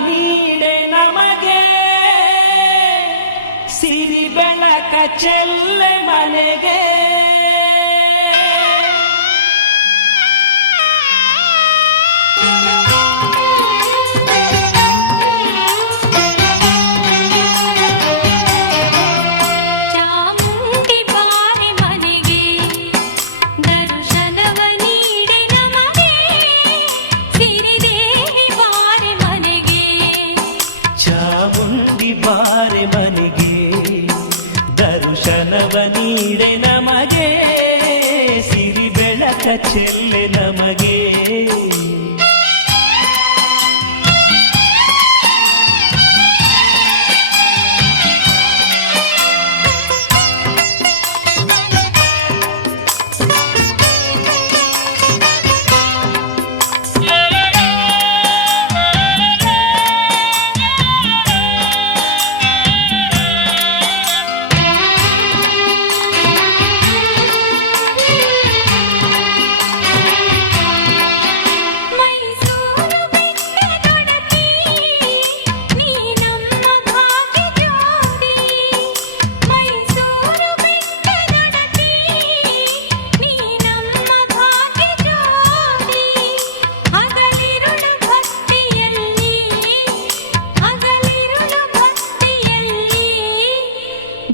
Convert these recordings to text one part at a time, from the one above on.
ನೀಡೆ ನಮಗೆ ಸಿರಿ ಬೆಳಕ ಚೆಲ್ಲೆ ಮನೆಗೆ ಬಾರೆ ಮನೆಗೆ ದರ್ಶನವ ನೀಡೆ ನಮಗೆ ಸಿರಿ ಬೆಳಕ ಚೆಲ್ಲೆ ನಮಗೆ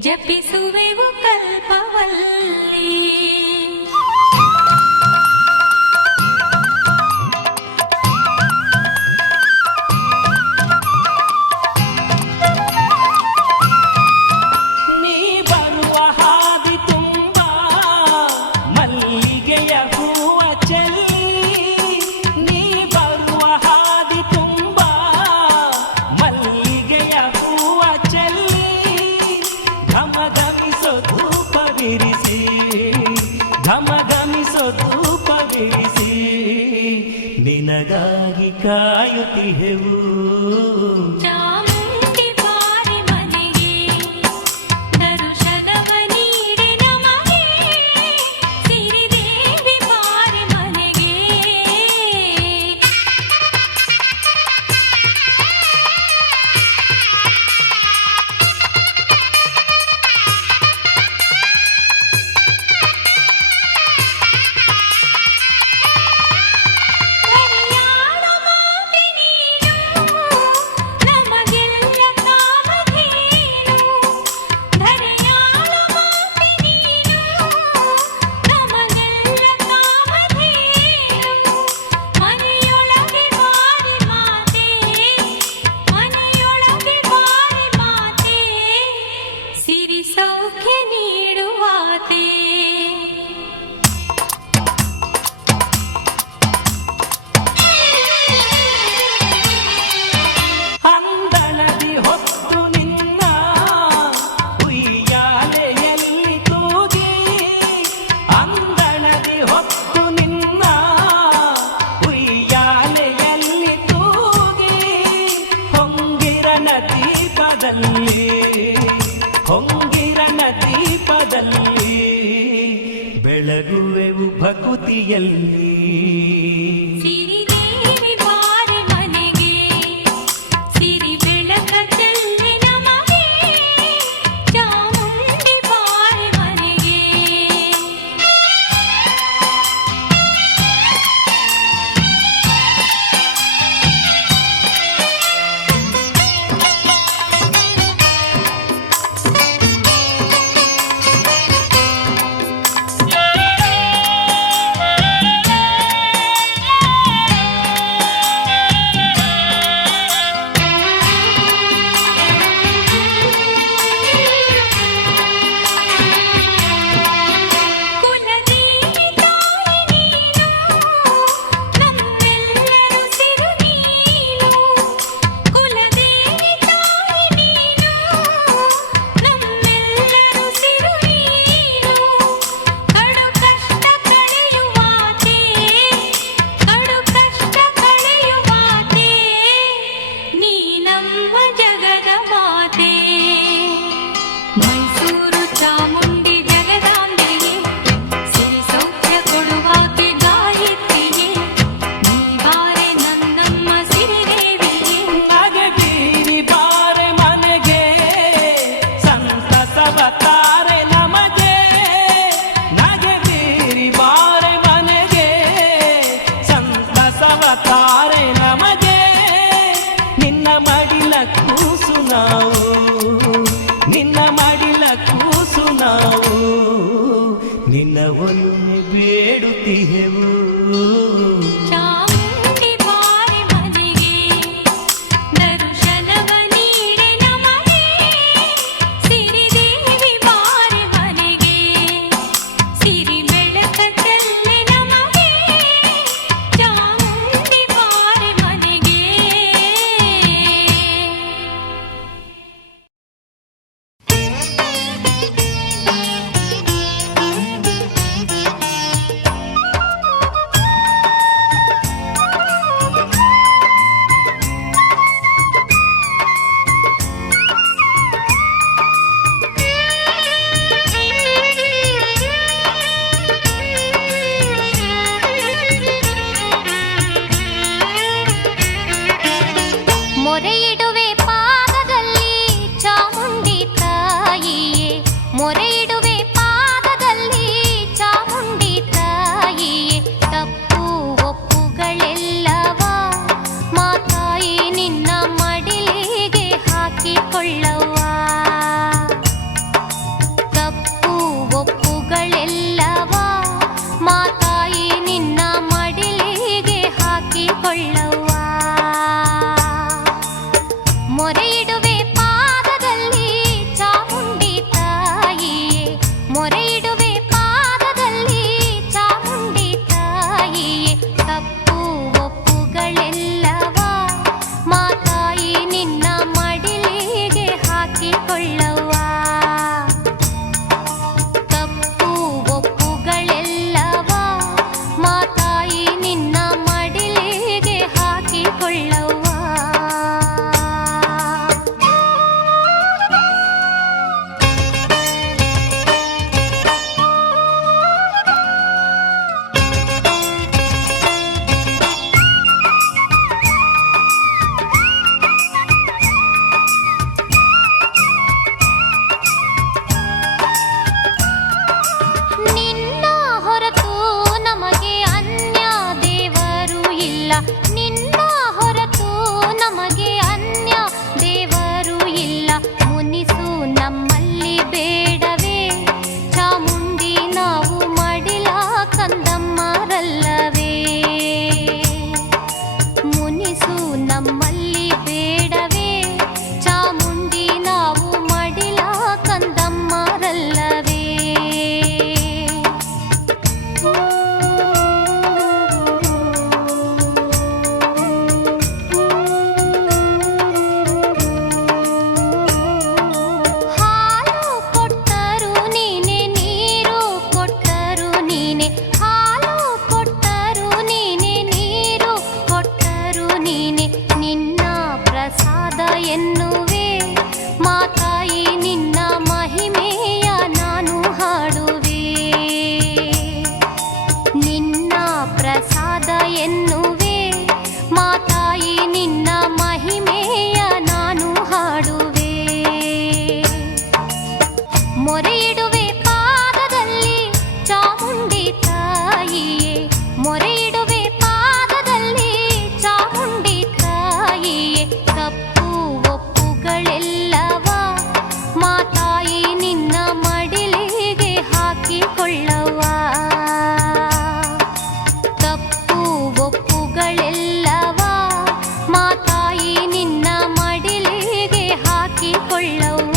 ಜಪಿಸುವೆವು ಕಲ್ಪವಲ್ಲಿ ನೀ ಬರುವ ಹಾದಿ ತುಂಬ ಮಲ್ಲಿಗೆಯ ಹೂವ ಚೆಲ್ಲಿ ನೀ ಬರುವ ಹಾದಿ ತುಂಬ ಮಲ್ಲಿಗೆಯ ಹೂವ ಚೆಲ್ಲಿ ಘಮಘಮಿಸೋ ಧೂಪ ಬಿರಿಸಿ ನಿನಗಾಗಿ ಕಾಯುತ್ತಿಹೆವು ಚಾಮುಂಡಿ ಬಾರಿ ಮನೆಗೆ ದರ್ಶನವ ನೀಡೆ ನಮಗೆ ಸಿರಿದೇವಿ ಬಾರಿ ಮನೆಗೆ ಹೊಂಗಿರನ ದೀಪದಲ್ಲಿ ಬೆಳಗುವೆವು ಭಕುತಿಯಲ್ಲಿ ಸಿರಿದೇವಿ ಬಾರಿ ಮನೆಗೆ ಸಿರಿ ಬೆಳಕ ಚೆಲ್ಲೆ ನಮಗೆ ಚಾಮುಂಡಿ ಬಾರಿ ಮನೆಗೆ ಮಾಡಿಲ್ಲ ಕೂಸು ನಾವು, ನಿನ್ನ ಮಾಡಿಲ್ಲ ಕೂಸು ನಾವು, ನಿನ್ನ ಒಲುಮೆ ಬೇಡುತ್ತಿಹೆವು. ಚಾಮುಂಡಿ ಬಾರೆ ಮನೆಗೆ, ದರ್ಶನವ ನೀಡೆ ನಮಗೆ, ಸಿರಿದೇವಿ ಬಾರೆ ಮನೆಗೆ, ಸಿರಿ ಬೆಳಕ ಚೆಲ್ಲೆ ನಮಗೆ, ಚಾಮುಂಡಿ ಬಾರೆ ಮನೆಗೆ. ಮೊರೆ ಇಡುವೆ ಪಾದದಲ್ಲಿ ಚಾಮುಂಡಿ ತಾಯಿಯೇ, ಮೊರೆ ಇಡುವೆ ಪಾದದಲ್ಲಿ ಚಾಮುಂಡಿ ತಾಯಿಯೇ, ತಪ್ಪು ಒಪ್ಪುಗಳೆಲ್ಲವ ಮಾತಾಯಿ ನಿನ್ನ ಮಡಿಲಿಗೆ ಹಾಕಿಕೊಳ್ಳವ್ವ, ತಪ್ಪು ಒಪ್ಪುಗಳೆಲ್ಲವ ಮಾತಾಯಿ ನಿನ್ನ ಮಡಿಲಿಗೆ ಹಾಕಿಕೊಳ್ಳವ್ವ. ಮೊರೆ ಇಡುವೆ ಪಾದದಲ್ಲಿ ಚಾಮುಂಡಿ ತಾಯಿಯೇ, ಮೊರೆ ಇಡುವೆ ಪಾದದಲ್ಲಿ ಚಾಮುಂಡಿ ತಾಯಿಯೇ, ತಪ್ಪು ಒಪ್ಪುಗಳೆಲ್ಲವ ಮಾತಾಯಿ ನಿನ್ನ ಮಡಿಲಿಗೆ ಹಾಕಿಕೊಳ್ಳವ್ವ, ತಪ್ಪು ಒಪ್ಪುಗಳೆಲ್ಲವ ಮಾತಾಯಿ ನಿನ್ನ ಮಡಿಲಿಗೆ ಹಾಕಿಕೊಳ್ಳವ್ವ. ನಿನ್ನ ಹೊರತು ನಮಗೆ ಅನ್ಯ ದೇವರು ಇಲ್ಲ, ನಿನ್ನ ಹೊರತು ನಮಗೆ ಅನ್ಯ ದೇವರು ಇಲ್ಲ, ಮುನಿಸು ನಮ್ಮಲ್ಲಿ ಬೇಡವೇ ಚಾಮುಂಡಿ ನಾವು ಮಡಿಲ ಕಂದಮ್ಮರಲ್ಲವೇ, ಮುನಿಸು ನಮ್ಮಲ್ಲಿ ಬೇಡವೇ ಚಾಮುಂಡಿ ನಾವು ಮಡಿಲ ಕಂದಮ್ಮರಲ್ಲವೇ. ಹಾಲು ಕೊಟ್ಟರು ನೀನೆ, ನೀರು ಕೊಟ್ಟರು ನೀನೆ, ಹಾಲು ಕೊಟ್ಟರು ನೀನೆ, ನೀರು ಕೊಟ್ಟರು ನೀನೆ, ನಿನ್ನ ಪ್ರಸಾದ ಎನ್ನುವೆ ಮಾತಾಯಿ ನಿನ್ನ ಮಹಿಮೆಯ ನಾನು ಹಾಡುವೆ, ನಿನ್ನ ಪ್ರಸಾದ ಎನ್ನುವೆ ಮಾತಾಯಿ ನಿನ್ನ ಮಹಿಮೆಯ ನಾನು ಹಾಡುವೆ. ಮೊರೆ ಇಡುವೆ ಪಾದದಲ್ಲಿ ಚಾಮುಂಡಿ ತಾಯಿಯೇ, ಮೊರೆ ಇಡುವೆ ಪಾದದಲ್ಲಿ ಚಾಮುಂಡಿ ತಾಯಿಯೇ, ತಪ್ಪು ಒಪ್ಪುಗಳೆಲ್ಲವ ಮಾತಾಯಿ ನಿನ್ನ ಮಡಿಲಿಗೆ ಹಾಕಿಕೊಳ್ಳವ್ವ, ತಪ್ಪು ಒಪ್ಪುಗಳೆಲ್ಲವ ಮಾತಾಯಿ ನಿನ್ನ ಮಡಿಲಿಗೆ ಹಾಕಿಕೊಳ್ಳವ್ವ.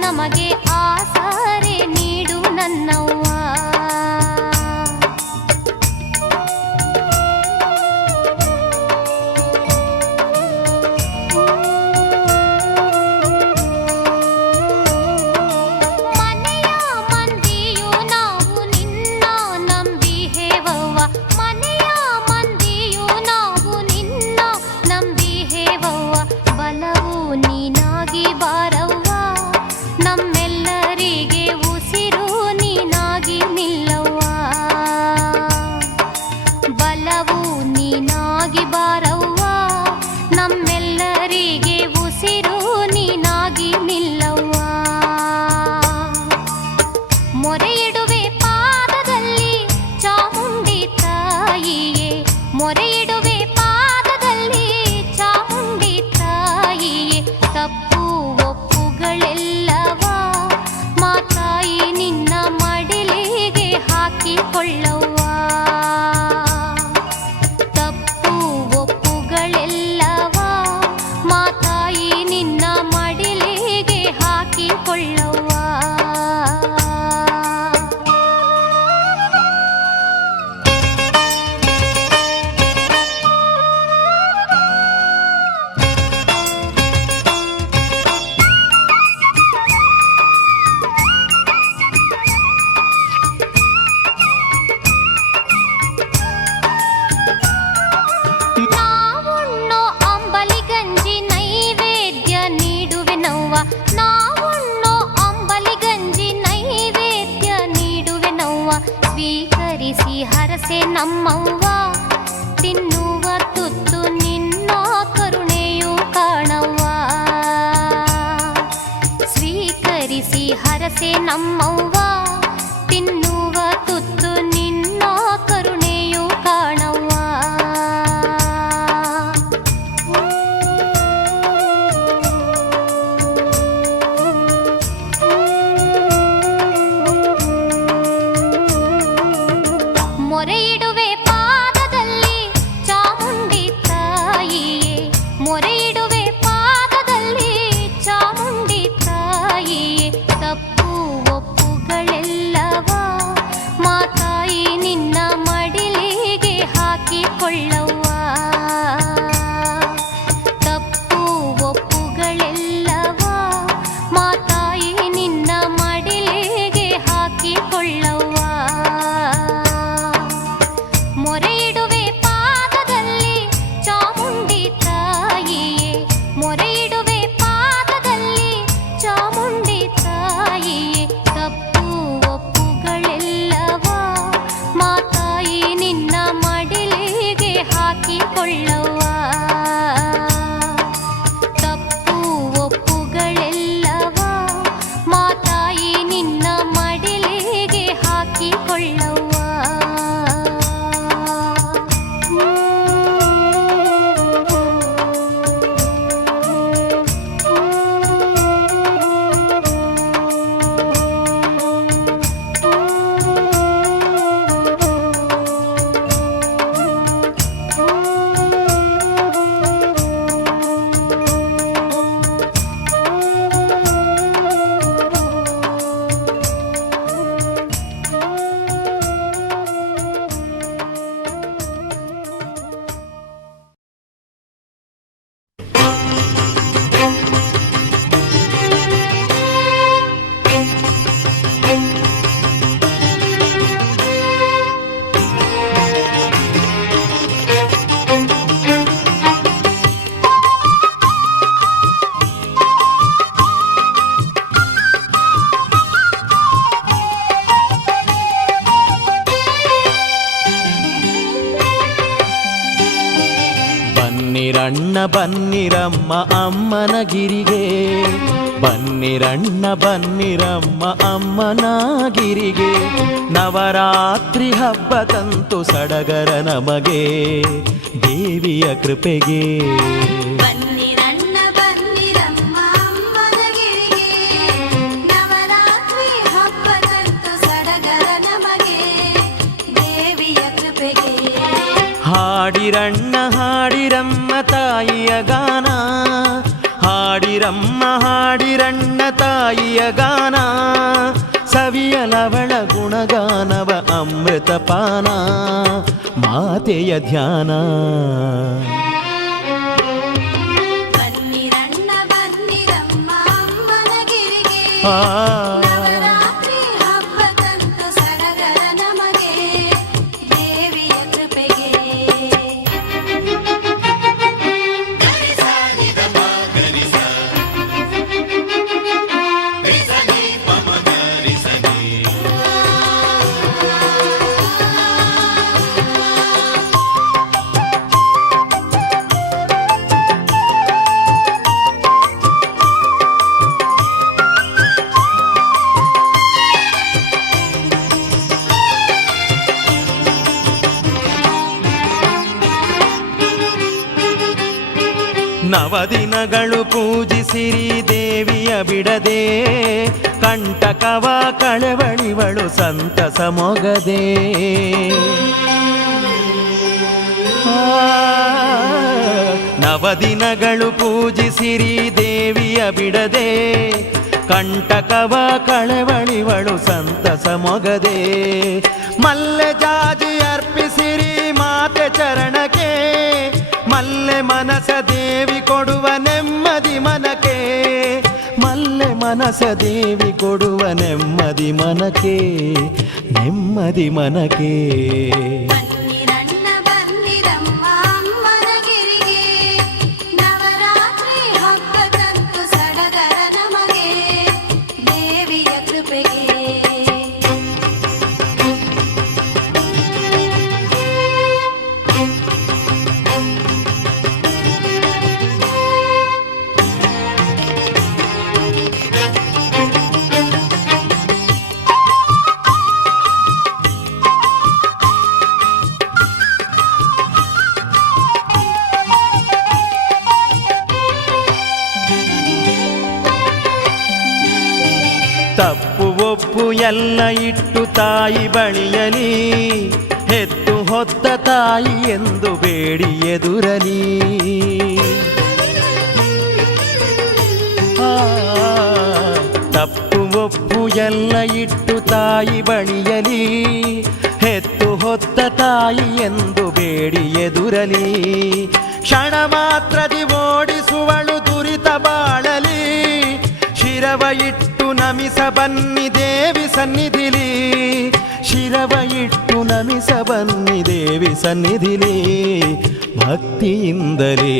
ನಮಗೆ ಆಸರೆ ನೀಡು ನನ್ನವ್ವ. ಹಾಕಿಕೊಳ್ಳವ್ವ. ತಪ್ಪು ಒಪ್ಪುಗಳೆಲ್ಲವ ಮಾತಾಯಿ ನಿನ್ನ ಮಡಿಲಿಗೆ ಹಾಕಿಕೊಳ್ಳವ್ವ. ನಾವುಣ್ಣೋ ಅಂಬಲಿ ಗಂಜಿ ನೈವೇದ್ಯ ನೀಡುವೆನವ್ವ. ನಾವುಣ್ಣೋ ಅಂಬಲಿ ಗಂಜಿ ನೈವೇದ್ಯ ನೀಡುವೆನವ್ವ. ಸ್ವೀಕರಿಸಿ ಹರಸೆ ನಮ್ಮವ್ವ, ತಿನ್ನುವ ತುತ್ತು ನಿನ್ನ ಕರುಣೆಯು ಕಾಣವ್ವ. ಸ್ವೀಕರಿಸಿ ಹರಸೆ ನಮ್ಮವ್ವ, ತಿನ್ನುವ ತುತ್ತು ನಿನ್ನ ಕರುಣೆಯು ಕಾಣವ್ವ. ಮೊರೆಯಿಡುವೆ ಪಾದದಲ್ಲಿ ಚಾಮುಂಡಿ ತಾಯಿಯೇ, ಮೊರೆಯಿಡುವೆ ಪಾದದಲ್ಲಿ ಚಾಮುಂಡಿ ತಾಯಿಯೇ. ತಪ್ಪು ಒಪ್ಪುಗಳೆಲ್ಲವ ಮಾತಾಯಿ ನಿನ್ನ ಮಡಿಲಿಗೆ ಹಾಕಿಕೊಳ್ಳವ್ವ. ತಪ್ಪು ಒಪ್ಪುಗಳೆಲ್ಲವ ಮಾತಾಯಿ ನಿನ್ನ ಮಡಿಲಿಗೆ ಹಾಕಿಕೊಳ್ಳವ್ವ. ಮೊರೆಯಿಡುವೆ ಪಾದದಲ್ಲಿ ಚಾಮುಂಡಿ ತಾಯಿಯೇ, ಮೊರೆಯಿಡುವೆ ಪಾದದಲ್ಲಿ ಚಾಮುಂಡಿ ತಾಯಿಯೇ. ತಪ್ಪು ಒಪ್ಪುಗಳೆಲ್ಲವ ಮಾತಾಯಿ ನಿನ್ನ ಮಡಿಲಿಗೆ ಹಾಕಿಕೊಳ್ಳವ್ವ. ತಪ್ಪು ಒಪ್ಪುಗಳೆಲ್ಲವ ಮಾತಾಯಿ ನಿನ್ನ ಮಡಿಲಿಗೆ ಹಾಕಿಕೊಳ್ಳವ್ವ. ಬನ್ನಿರಣ್ಣ ಬನ್ನಿರಮ್ಮ ಅಮ್ಮನ ಗಿರಿಗೆ, ಬನ್ನಿರಣ್ಣ ಬನ್ನಿರಮ್ಮ ಅಮ್ಮನ ಗಿರಿಗೆ. ನವರಾತ್ರಿ ಹಬ್ಬ ತಂತು ಸಡಗರ ನಮಗೆ, ದೇವಿಯ ಕೃಪೆಗೆ. ಬನ್ನಿರಣ್ಣ ಬನ್ನಿರಮ್ಮ ಅಮ್ಮನಗಿರಿಗೆ, ನವರಾತ್ರಿ ಹಬ್ಬ ತಂತು ಸಡಗರ ನಮಗೆ, ದೇವಿಯ ಕೃಪೆಗೆ. ಹಾಡಿರಣ್ಣ ಹಾಡಿರಮ್ಮ ತಾಯಿಯ ಗಾನ, ಹಾಡಿರಮ್ಮ ಹಾಡಿರಣ್ಣ ತಾಯಿಯ ಗಾನ. ಸವಿಯಲವಳ ಗುಣಗಾನವ ಅಮೃತಪಾನ, ಮಾತೆಯ ಧ್ಯಾನ. ಬನ್ನಿರಣ್ಣ ಬನ್ನಿರಮ್ಮ ಅಮ್ಮನಗಿರಿಗೆ, ಆ ನವರಾತ್ರಿ ಹಬ್ಬ ತಂತು ಸಡಗರ ನಮಗೆ, ದೇವಿಯ ಕೃಪೆಗೆ. ನವದಿನಗಳು ಪೂಜಿಸಿರಿ ದೇವಿಯ ಬಿಡದೆ, ಕಂಟಕವ ಕಳವಳಿವಳು ಸಂತಸ ಮೊಗದೆ. ನವದಿನಗಳು ಪೂಜಿಸಿರಿ ದೇವಿಯ ಬಿಡದೆ, ಕಂಟಕವ ಕಳವಳಿವಳು ಸಂತಸ ಮೊಗದೆ. ಮಲ್ಲೆ ಜಾಜಿ ಅರ್ಪಿಸಿರಿ ಮಾತೆ ಚರಣಕ್ಕೆ, ಮಲ್ಲೆ ಮನಸ ದೇವಿ ಕೊಡುವ ನೆಮ್ಮದಿ ಮನಕ್ಕೆ, ಮಲ್ಲೆ ಮನಸ ದೇವಿ ಕೊಡುವ ನೆಮ್ಮದಿ ಮನಕ್ಕೆ, ನೆಮ್ಮದಿ ಮನಕ್ಕೆ. ಬನ್ನಿರಣ್ಣ ಬನ್ನಿರಮ್ಮ ಅಮ್ಮನಗಿರಿಗೆ, ನವರಾತ್ರಿ ಹಬ್ಬ ತಂತು ಸಡಗರ ನಮಗೆ, ದೇವಿಯ ಕೃಪೆಗೆ. ತಪ್ಪು ಒಪ್ಪು ಎಲ್ಲ ಇಟ್ಟು ತಾಯಿ ಬಳಿಯಲಿ, ಹೆತ್ತು ಹೊತ್ತ ತಾಯಿ ಎಂದು ಬೇಡಿ ಎದುರಲಿ. ತಪ್ಪು ಒಪ್ಪು ಎಲ್ಲ ಇಟ್ಟು ತಾಯಿ ಬಳಿಯಲಿ, ಹೆತ್ತು ಹೊತ್ತ ತಾಯಿ ಎಂದು ಬೇಡಿ ಎದುರಲಿ. ಕ್ಷಣ ಮಾತ್ರದಿ ಓಡಿಸುವಳು ದುರಿತ ಬಾಳಲಿ, ಶಿರವ ಇಟ್ಟು ನಮಿಸ ಬನ್ನಿ ದೇವಿ ಸನ್ನಿಧಿಲಿ, ಶಿರವ ಇಟ್ಟು ನಮಿಸ ಬನ್ನಿ ದೇವಿ ಸನ್ನಿಧಿಲಿ, ಭಕ್ತಿಯಿಂದಲೇ.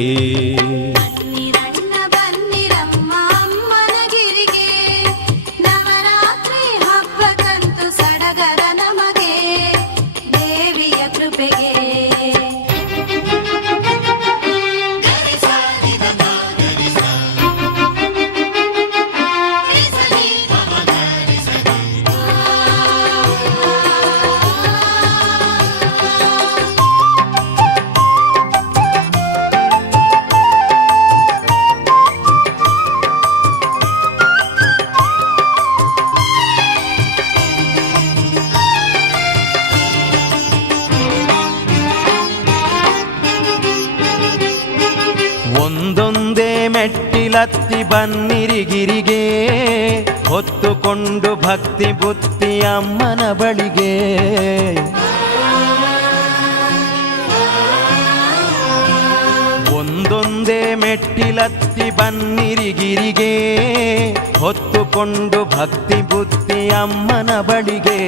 ಬನ್ನಿರಣ್ಣ ಬನ್ನಿರಮ್ಮ ಅಮ್ಮನಗಿರಿಗೆ, ನವರಾತ್ರಿ ಹಬ್ಬ ತಂತು ಸಡಗರ ನಮಗೆ, ದೇವಿಯ ಕೃಪೆಗೆ. ಒಂದೊಂದೇ ಮೆಟ್ಟಿಲತ್ತಿ ಬನ್ನಿರಿಗಿರಿಗೆ, ಹೊತ್ತುಕೊಂಡು ಭಕ್ತಿ ಬುತ್ತಿ ಅಮ್ಮನ ಬಳಿಗೆ. ಒಂದೊಂದೇ ಮೆಟ್ಟಿಲತ್ತಿ ಬನ್ನಿರಿಗಿರಿಗೆ, ಹೊತ್ತುಕೊಂಡು ಭಕ್ತಿ ಬುತ್ತಿ ಅಮ್ಮನ ಬಳಿಗೆ.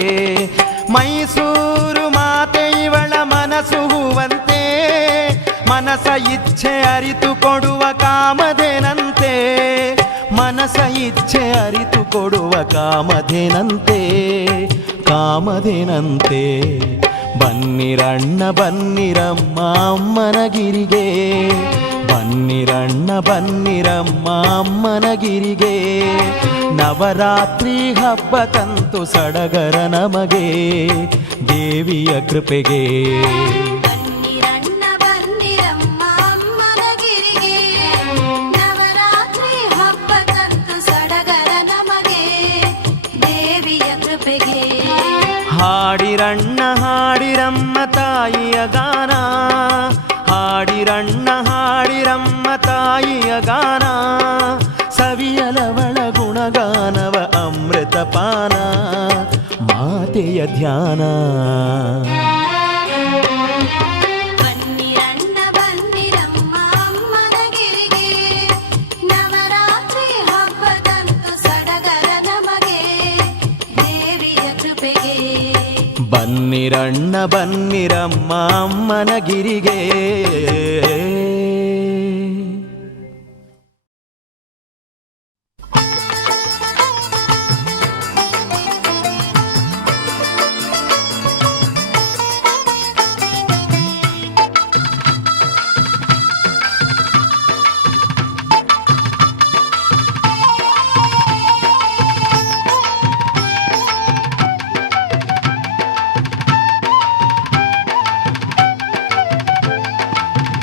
ಮೈಸೂರು ಮಾತೆ ಇವಳ ಮನಸ್ಸು ಹೂವಂತೆ, ಮನಸ ಇಚ್ಛೆ ಅರಿತು ಕೊಡುವ ಕಾಮಧೇನಂತೆ, ಮನಸ ಇಚ್ಛೆ ಅರಿತು ಕೊಡುವ ಕಾಮಧೇನಂತೆ, ಕಾಮಧೇನಂತೆ. ಬನ್ನಿರಣ್ಣ ಬನ್ನಿರಮ್ಮ ಅಮ್ಮನಗಿರಿಗೆ, ಬನ್ನಿರಣ್ಣ ಬನ್ನಿರಮ್ಮ ಅಮ್ಮನಗಿರಿಗೆ, ನವರಾತ್ರಿ ಹಬ್ಬ ತಂತು ಸಡಗರ ನಮಗೆ, ದೇವಿಯ ಕೃಪೆಗೆ. ಬನ್ನಿರಣ್ಣ ಬನ್ನಿರಮ್ಮ ಅಮ್ಮನಗಿರಿಗೆ, ನವರಾತ್ರಿ ಹಬ್ಬ ತಂತು ಸಡಗರ ನಮಗೆ, ದೇವಿಯ ಕೃಪೆಗೆ. ಹಾಡಿರಣ್ಣ ಹಾಡಿರಮ್ಮ ತಾಯಿಯ ಗಾನ, ಹಾಡಿರಣ್ಣ ಹಾಡಿರಮ್ಮ ತಾಯಿಯ ಗಾನ, ಸವಿಯಲವಳ ಗುಣಗಾನವ ಅಮೃತಪಾನ, ಮಾತೆಯ ಧ್ಯಾನ. ಬನ್ನಿರಣ್ಣ ಬನ್ನಿರಮ್ಮ ಅಮ್ಮನಗಿರಿಗೆ, ನವರಾತ್ರಿ ಹಬ್ಬ ತಂತು ಸಡಗರ ನಮಗೆ, ದೇವಿಯ ಕೃಪೆಗೆ. ಬನ್ನಿರಣ್ಣ ಬನ್ನಿರಮ್ಮ ಅಮ್ಮನಗಿರಿಗೆ.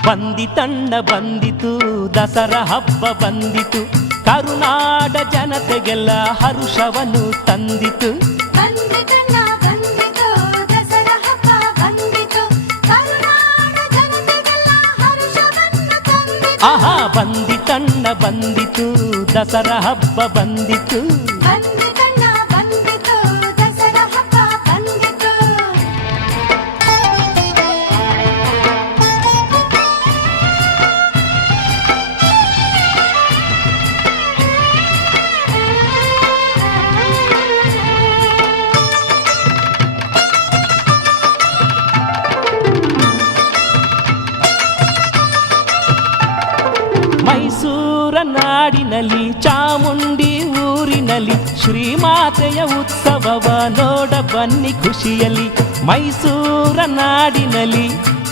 ಬಂದಿತಣ್ಣ ಬಂದಿತು ದಸರಾ ಹಬ್ಬ ಬಂದಿತು ಕರುನಾಡ ಜನತೆಗೆಲ್ಲ ಹರುಷವನ್ನು ತಂದಿತು ಬಂದಿತಣ್ಣ ಬಂದಿತು ದಸರಾ ಹಬ್ಬ ಬಂದಿತು ಕರುನಾಡ ಜನತೆಗೆಲ್ಲ ಹರ್ಷವನ್ನು ತಂದಿತು ಆಹಾ ಬಂದಿತಣ್ಣ ಬಂದಿತು ದಸರಾ ಹಬ್ಬ ಬಂದಿತು ಬಂದಿತಣ್ಣ ಬಂದಿತು ದಸರಾ ಹಬ್ಬ ಬಂದಿತು ಮೈಸೂರ ನಾಡಿನಲ್ಲಿ ಚಾಮುಂಡಿ ಊರಿನಲ್ಲಿ ಶ್ರೀಮಾತೆಯ ಉತ್ಸವವ ನೋಡ ಬನ್ನಿ ಖುಷಿಯಲ್ಲಿ ಮೈಸೂರ ನಾಡಿನಲ್ಲಿ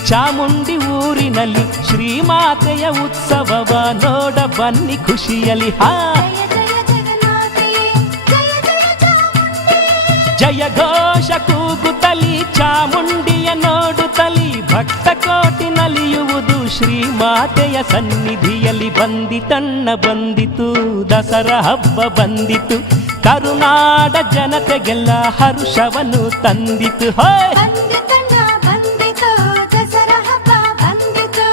ಚಾಮುಂಡಿ ಊರಿನಲ್ಲಿ ಶ್ರೀಮಾತೆಯ ಉತ್ಸವವ ನೋಡ ಬನ್ನಿ ಖುಷಿಯಲ್ಲಿ ಹಾ ಜಯ ಜಯ ಜಗನ್ನಾಥೆಯೇ ಜಯ ಜಯ ಚಾಮುಂಡಿ ಜಯ ಘೋಷ ಕೂಗುತ್ತಲಿ ಚಾಮುಂಡಿಯ ನೋಡುತ್ತಲಿ ಭಕ್ತ ಕೋಟಿ ನಲಿಯುವುದು ಶ್ರೀಮಾತೆಯ ಸನ್ನಿಧಿಯಲ್ಲಿ ಬಂದಿತಣ್ಣ ಬಂದಿತು ದಸರಾ ಹಬ್ಬ ಬಂದಿತು ಕರುನಾಡ ಜನತೆಗೆಲ್ಲ ಹರುಷವನ್ನು ತಂದಿತು ಹೋಯ್ ಬಂದಿತಣ್ಣ ಬಂದಿತು ದಸರಾ ಹಬ್ಬ ಬಂದಿತು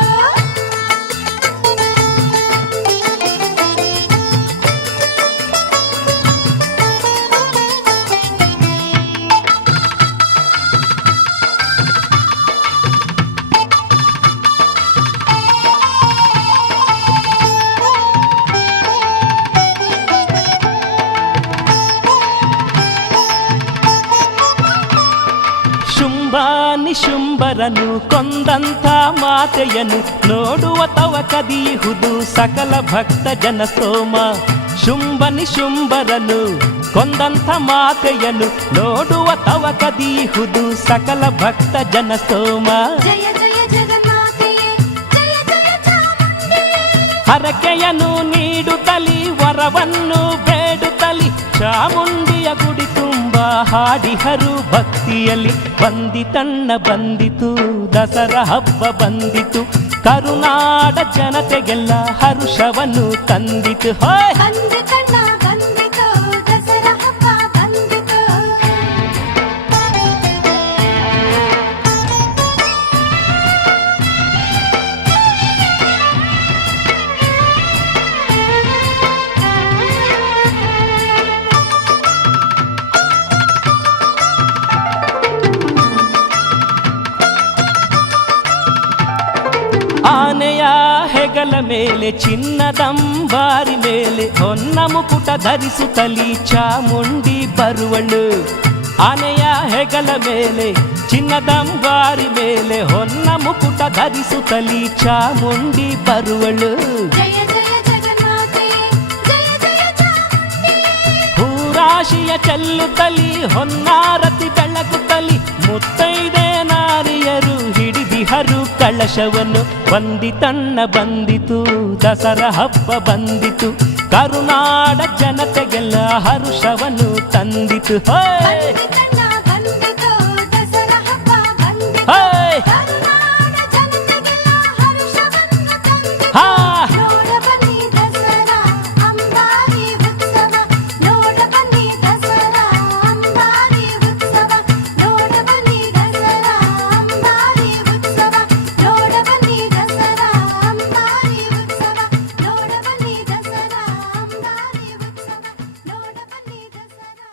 ಶುಂಭ ನಿಶುಂಭರನು ಕೊಂದಂಥ ಮಾತೆಯನು ನೋಡುವ ತವ ಕದಿಯುವುದು ಸಕಲ ಭಕ್ತ ಜನ ಸೋಮ ಶುಂಭ ನಿಶುಂಭರನು ಕೊಂದಂಥ ಮಾತೆಯನು ನೋಡುವ ತವ ಕದಿಯುವುದು ಸಕಲ ಭಕ್ತ ಜನ ಸೋಮ ಜಯ ಜಯ ಜಗನ್ನಾಥೆಯೇ ಜಯ ಜಯ ಚಾಮುಂಡಿ ಹರಕೆಯನ್ನು ನೀಡುತ್ತಲಿ ವರವನ್ನು ಬೇಡುತ್ತಲಿ ಚಾಮುಂಡಿಯ ಗುಡಿ ತುಂಬ ಹಾಡಿಹರು ಭಕ್ತಿಯಲ್ಲಿ ಬಂದಿತಣ್ಣ ಬಂದಿತು ದಸರಾ ಹಬ್ಬ ಬಂದಿತು ಕರುನಾಡ ಜನತೆಗೆಲ್ಲ ಹರುಷವನ್ನು ತಂದಿತು ಹೋಯ್ ಬಂದಿತಣ್ಣ ಬಂದಿತು ದಸರಾ ಹಬ್ಬ ಬಂದಿತು ಆನೆಯ ಹೆಗಲ ಮೇಲೆ ಚಿನ್ನದಂಬಾರಿ ಮೇಲೆ ಹೊನ್ನ ಮುಕುಟ ಧರಿಸುತ್ತಲಿ ಚಾಮುಂಡಿ ಬರುವಳು ಆನೆಯ ಹೆಗಲ ಮೇಲೆ ಚಿನ್ನದಂಬಾರಿ ಮೇಲೆ ಹೊನ್ನ ಮುಕುಟ ಧರಿಸುತ್ತಲಿ ಚಾಮುಂಡಿ ಬರುವಳು ಜಯ ಜಯ ಜಗನ್ನಾಥೆಯೇ ಜಯ ಜಯ ಚಾಮುಂಡಿ ಹೂರಾಶಿಯ ಚೆಲ್ಲುತ್ತಲಿ ಹೊನ್ನಾರತಿ ಬೆಳಗುತ್ತಲಿ ಮುತ್ತೈದೆ ನಾರಿಯರು ಹಿಡಿದಿಹರು ಕಳಶವನ್ನು ಬಂದಿತಣ್ಣ ಬಂದಿತು ದಸರಾ ಹಬ್ಬ ಬಂದಿತು ಕರುನಾಡ ಜನತೆಗೆಲ್ಲ ಹರುಷವನ್ನು ತಂದಿತು ಹೋಯ್ ಬಂದಿತಣ್ಣ ಬಂದಿತು ದಸರಾ ಹಬ್ಬ ಬಂದಿತು ಹೋಯ್ ಕರುನಾಡ ಜನತೆಗೆಲ್ಲ ಹರ್ಷವನ್ನು ತಂದಿತು ಹಾ ನೋಡ ಬನ್ನಿ ದಸರಾ ಅಂಬಾರಿ ಉತ್ಸವ ನೋಡ ಬನ್ನಿ ದಸರಾ ಅಂಬಾರಿ ಉತ್ಸವ ನೋಡ ಬನ್ನಿ ದಸರಾ ಅಂಬಾರಿ ಉತ್ಸವ ನೋಡ ಬನ್ನಿ ದಸರಾ ಅಂಬಾರಿ ಉತ್ಸವ ನೋಡ ಬನ್ನಿ ದಸರಾ ಅಂಬಾರಿ ಉತ್ಸವ ನೋಡ ಬನ್ನಿ ದಸರಾ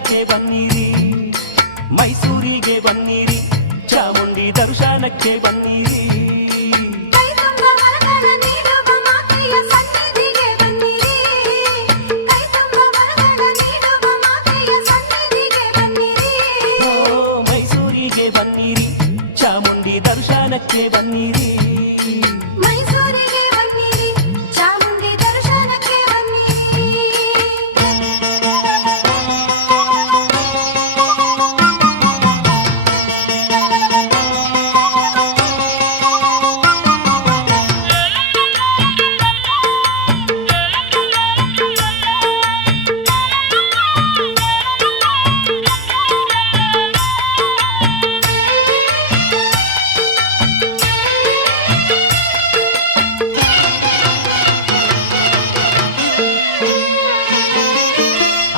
ದರ್ಶನಕ್ಕೆ ಬನ್ನಿರಿ ಮೈಸೂರಿಗೆ ಬನ್ನಿರಿ ಚಾಮುಂಡಿ ದರ್ಶನಕ್ಕೆ ಬನ್ನಿರಿ ಕೈ ತುಂಬ ವರಗಳ ನೀಡುವ ಮಾತೆಯ ಸನ್ನಿಧಿಗೆ ಬನ್ನಿರಿ ಕೈ ತುಂಬ ವರಗಳ ನೀಡುವ ಮಾತೆಯ ಸನ್ನಿಧಿಗೆ ಬನ್ನಿರಿ ಓ ಮೈಸೂರಿಗೆ ಬನ್ನಿರಿ ಚಾಮುಂಡಿ ದರ್ಶನಕ್ಕೆ ಬನ್ನಿರಿ ಮೈಸೂರಿಗೆ ಬನ್ನಿರಿ ಚಾಮುಂಡಿ ದರ್ಶನಕ್ಕೆ ಬನ್ನಿರಿ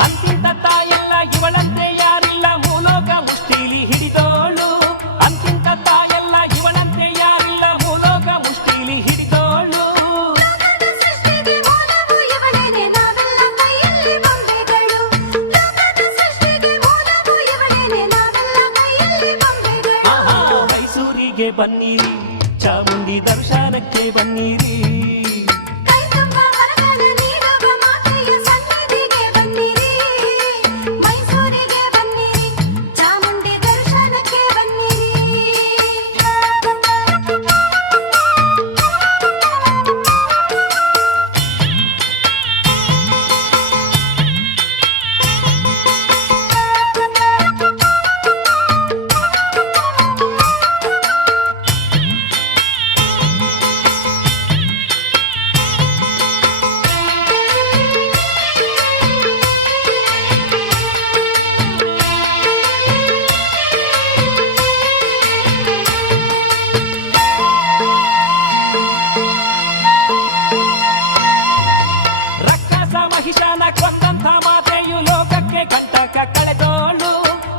ಅಂತಿಂತ ತಾಯೆಲ್ಲ ಇವಳಂತೆ ಯಾರಿಲ್ಲ ಮೂಲೋಕ ಮುಷ್ಟಿಲಿ ಹಿಡಿದೋಳು ಅಂತಿಂತ ತಾಯೆಲ್ಲ ಇವಳಂತೆ ಯಾರಿಲ್ಲ ಮೂಲೋಕ ಮುಷ್ಟಿಲಿ ಹಿಡಿದೋಳು ಲೋಕದ ಸೃಷ್ಟಿಗೆ ಮೂಲವು ಇವಳೇನೆ ನಾವೆಲ್ಲ ಕೈಯಲ್ಲಿ ಬೊಂಬೆಗಳು ಲೋಕದ ಸೃಷ್ಟಿಗೆ ಮೂಲವು ಇವಳೇನೆ ನಾವೆಲ್ಲ ಕೈಯಲ್ಲಿ ಬೊಂಬೆಗಳು ಆಹಾ ಮೈಸೂರಿಗೆ ಬನ್ನಿರಿ ಚಾಮುಂಡಿ ದರ್ಶನಕ್ಕೆ ಬನ್ನಿರಿ ಕೈ ತುಂಬ ವರಗಳ ನೀಡುವ ಮಾತೆಯ ಸನ್ನಿಧಿಗೆ ಬನ್ನಿರಿ ಮೈಸೂರಿಗೆ ಬನ್ನಿರಿ ಚಾಮುಂಡಿ ದರ್ಶನಕ್ಕೆ ಬನ್ನಿರಿ ರಕ್ಕಸ ಮಹಿಷಾನ ಕೊಂದಂಥ ಮಾತೆಯು ಲೋಕಕ್ಕೆ ಕಂಟಕ ಕಳೆದೋಳು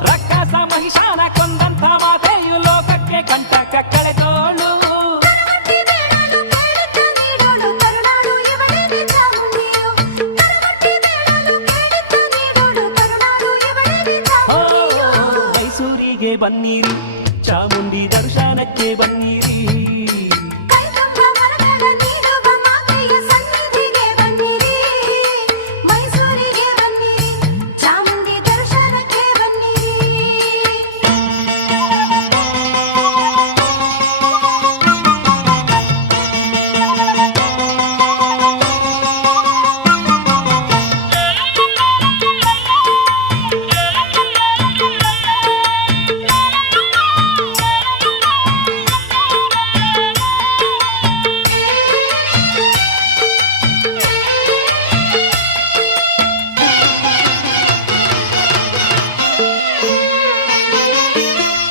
ರಕ್ಕಸ ಮಹಿಷಾನ ಕೊಂದಂಥ ಮಾತೆಯು ಲೋಕಕ್ಕೆ ಕಂಟಕ ಕಳೆದೋಳು ಕರವಟ್ಟಿ ಬೇಡಲು ಕೇಳಿದ್ದ ನೀಡೋಳು ಕರುಣಾಳು ಇವಳೇನೆ ಚಾಮುಂಡಿಯು ಕರವಟ್ಟಿ ಬೇಡಲು ಕೇಳಿದ್ದ ನೀಡೋಳು ಕರುಣಾಳು ಇವಳೇನೆ ಓ ಚಾಮುಂಡಿಯು ಮೈಸೂರಿಗೆ ಬನ್ನಿರಿ ಚಾಮುಂಡಿ ದರ್ಶನಕ್ಕೆ ಬನ್ನಿರಿ ಕೈ ತುಂಬ ವರಗಳ ನೀಡುವ ಮಾತೆಯ ಸನ್ನಿಧಿಗೆ ಬನ್ನಿರಿ ಮೈಸೂರಿಗೆ ಬನ್ನಿರಿ ಚಾಮುಂಡಿ ದರ್ಶನಕ್ಕೆ ಬನ್ನಿರಿ